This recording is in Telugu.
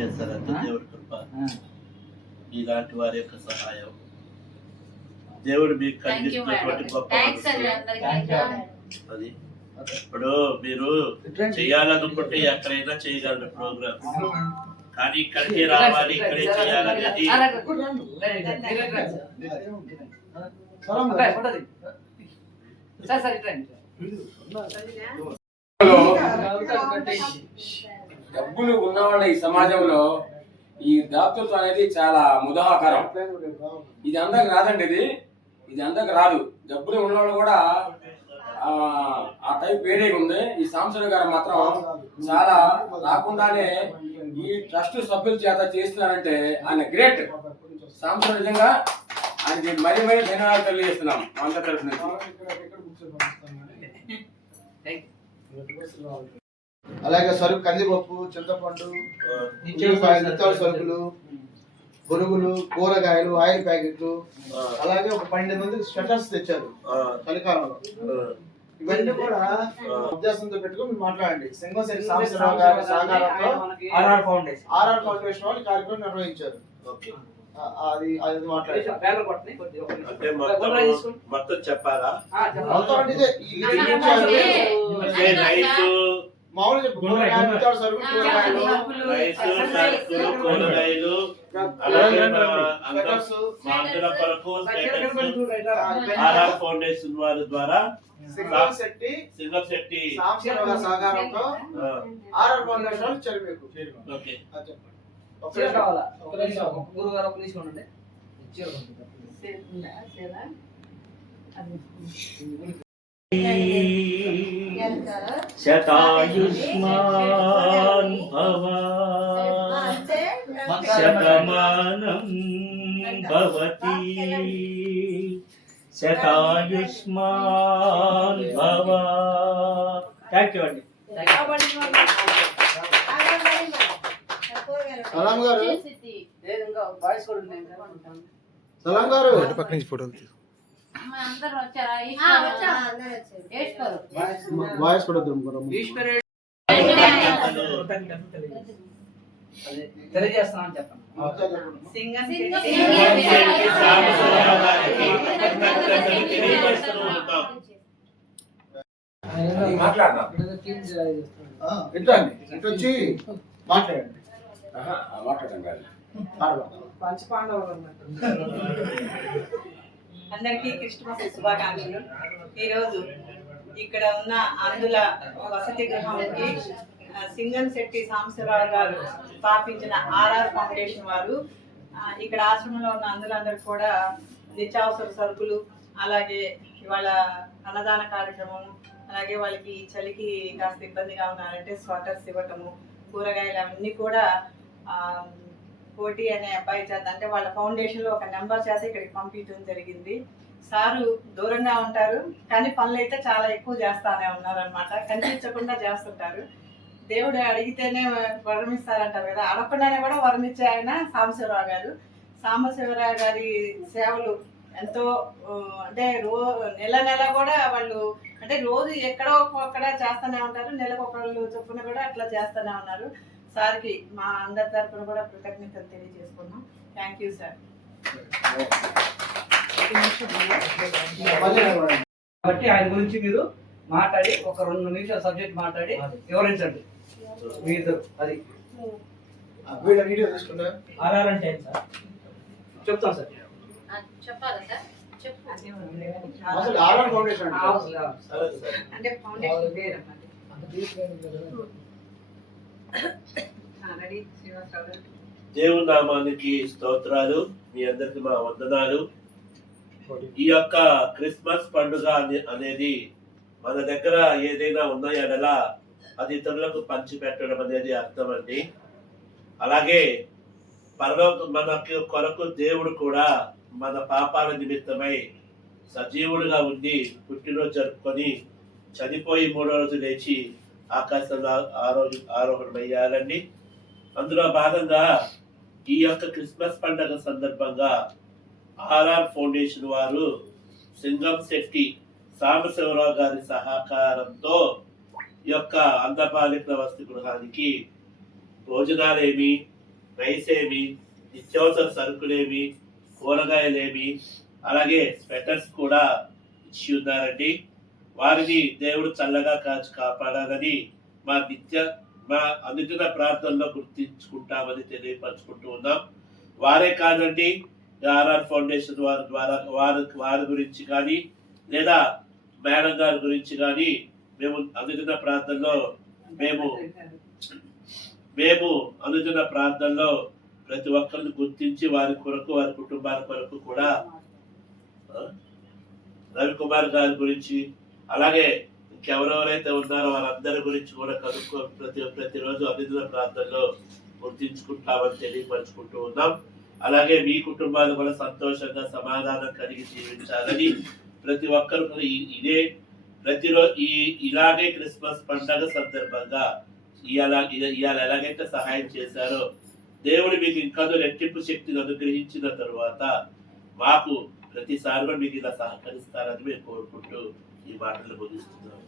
అంత దేవుడి కృప. ఇలాంటి వారి యొక్క సహాయం. దేవుడు మీకు కలిగిస్తున్నటువంటి గొప్ప అది. ఇప్పుడు మీరు చేయాలనుకుంటే ఎక్కడైనా చేయగలరు ప్రోగ్రామ్. కానీ ఇక్కడికే రావాలి ఇక్కడే చేయాలనేది సార్. సార్ ఇట్లా డబ్బులు ఉన్నవాళ్ళ ఈ సమాజంలో ఈ దాతృత్వం అనేది చాలా ముదాహకరం. ఇది అందరికి రాదండి ఇది. ఇది అందరికి రాదు. డబ్బులు ఉన్నవాళ్ళు కూడా ఆ, టైప్ వేరే ఉంది. ఈ సాంసన్ గారు మాత్రం చాలా రాకుండానే ఈ ట్రస్ట్ సభ్యుల చేత చేస్తున్నారంటే ఆయన గ్రేట్. సాంసన్ నిజంగా ఆయనకి మరీ మరీ ధన్యవాదాలు తెలియజేస్తున్నాం. మా అందరి తరఫు నుంచి. అలాగే సరుకు కందిపప్పు చింతపండు నిత్యావసర సరుకులు. బొరుగులు కూరగాయలు ఆయిల్ ప్యాకెట్లు అలాగే ఒక పన్నెండు మంది స్వెటర్స్ తెచ్చారు చలికాలంలో. ఇవన్నీ కూడా ఉద్దేశంతో పెట్టుకుని మీరు మాట్లాడండి. సాంబశివరావు గారి సహకారంతో ఆర్ఆర్ ఫౌండేషన్. ఆర్ఆర్ ఫౌండేషన్ వాళ్ళు కార్యక్రమం నిర్వహించారు. అది అది మాట్లాడారు మొత్తం చెప్పాలా. మొత్తం అంటే మామూలుగా చెప్పు. కూరగాయలు ఫౌండేషన్ వారి ద్వారా సింగల్ శెట్టి. సింగం శెట్టి. సహకారంతో ఆర్ఆర్ ఫౌండేషన్ మీకు. ఓకే. అది. శతాయుష్మాన్ భవ శతమానం భవతి శతాయుష్మాన్ భవ థ్యాంక్ యూ అండి. సలాం గారు. సలాం గారు. అందరూ వచ్చారా ఈశ్వరు వాయిస్ కూడా తెలియజేస్తున్నాను చెప్పండి మాట్లాడండి మాట్లాడడం కాదు. మాట్లాడదాం అందరికీ క్రిస్మస్ శుభాకాంక్షలు. ఈరోజు ఇక్కడ ఉన్న అందుల వసతి గృహానికి సింగం శెట్టి సాంబశివరావు గారు స్థాపించిన ఆర్ఆర్ ఫౌండేషన్ వారు ఇక్కడ ఆశ్రమంలో ఉన్న అందులందరూ కూడా నిత్యావసర సరుకులు అలాగే ఇవాళ అన్నదాన కార్యక్రమం అలాగే వాళ్ళకి చలికి కాస్త ఇబ్బందిగా ఉన్నారంటే స్వెటర్స్ ఇవ్వటము కూరగాయలు అవన్నీ కూడా కోటి అనే అబ్బాయి చేత అంటే వాళ్ళ ఫౌండేషన్లో ఒక నెంబర్ చేసి ఇక్కడికి పంపించడం జరిగింది. సారు దూరంగా ఉంటారు కానీ పనులు అయితే చాలా ఎక్కువ చేస్తానే ఉన్నారు అనమాట కనిపించకుండా చేస్తుంటారు. దేవుడు అడిగితేనే వరం కదా. అడగకుండానే కూడా వరం ఆయన సాంబశివరావు గారు. సాంబశివరావు గారి సేవలు ఎంతో అంటే రో నెల నెల కూడా వాళ్ళు అంటే రోజు ఎక్కడో ఒక్కడ చేస్తూనే ఉంటారు నెలకు ఒకళ్ళు చొప్పున కూడా అట్లా చేస్తూనే ఉన్నారు. సార్కి మా అందరి తరపున కూడా కృతజ్ఞతలు తెలియజేసుకున్నాం థ్యాంక్ యూ సార్. కాబట్టి ఆయన గురించి మీరు మాట్లాడి ఒక రెండు నిమిషాలు సబ్జెక్ట్ మాట్లాడి వివరించండి. మీ ఇద్దరు అది ఆర్ఆర్ అంటే సార్? చెప్తాం సార్. చెప్పాలా సరే. అంటే? ఫౌండేషన్ పేరు రెడీ శ్రీనివాసరావు గారు దేవుని నామానికి స్తోత్రాలు. మీ అందరికి మా వందనాలు. ఈ యొక్క క్రిస్మస్ పండుగ అనేది మన దగ్గర ఏదైనా ఉన్నాయనలా అది ఇతరులకు పంచిపెట్టడం అనేది అర్థం అండి. అలాగే పరలోక మనకి కొరకు దేవుడు కూడా మన పాపాల నిమిత్తమై సజీవుడిగా ఉండి పుట్టినరోజు జరుపుకొని చనిపోయి మూడో రోజు లేచి ఆకాశంలో ఆరో ఆరోహణమయ్యారండి అందులో భాగంగా ఈ యొక్క క్రిస్మస్ పండుగ సందర్భంగా ఆర్ఆర్ ఫౌండేషన్ వారు సింగం శెట్టి సాంబశివరావు గారి సహకారంతో ఈ యొక్క అందపాలిక వసతి గృహానికి భోజనాలేమి రైస్ ఏమి నిత్యావసర సరుకులేమి కూరగాయలేమి అలాగే స్వెటర్స్ కూడా ఇచ్చి ఉన్నారండి. వారిని దేవుడు చల్లగా కాచి కాపాడాలని మా నిత్య మా అనుదిన ప్రార్థనలో గుర్తించుకుంటామని తెలియపరచుకుంటూ ఉన్నాం. వారే కాదండి ఆర్ఆర్ ఫౌండేషన్ వారి ద్వారా వారి వారి గురించి కానీ లేదా మేడం గారి గురించి కానీ మేము అనుదిన ప్రార్థనలో మేము మేము అనుదిన ప్రార్థనలో ప్రతి ఒక్కరిని గుర్తించి వారి కొరకు వారి కుటుంబాల కొరకు కూడా రవికుమార్ గారి గురించి అలాగే ఇంకెవరెవరైతే ఉన్నారో వారందరి గురించి కూడా కనుక్కో ప్రతి ప్రతిరోజు అనుదిన ప్రాంతంలో గుర్తించుకుంటామని తెలియపరచుకుంటూ ఉన్నాం. అలాగే మీ కుటుంబాలు కూడా సంతోషంగా సమాధానం కలిగి జీవించాలని ప్రతి ఒక్కరు ఇదే ప్రతిరోజు ఈ ఇలాగే క్రిస్మస్ పండగ సందర్భంగా ఇవాళ ఇవాళ ఎలాగైతే సహాయం చేశారో దేవుడు మీకు ఇంకా రెట్టింపు శక్తిని అనుగ్రహించిన తరువాత మాకు ప్రతిసారి కూడా మీకు ఇలా సహకరిస్తారని మేము కోరుకుంటూ ఈ మాటలు ముగిస్తున్నాం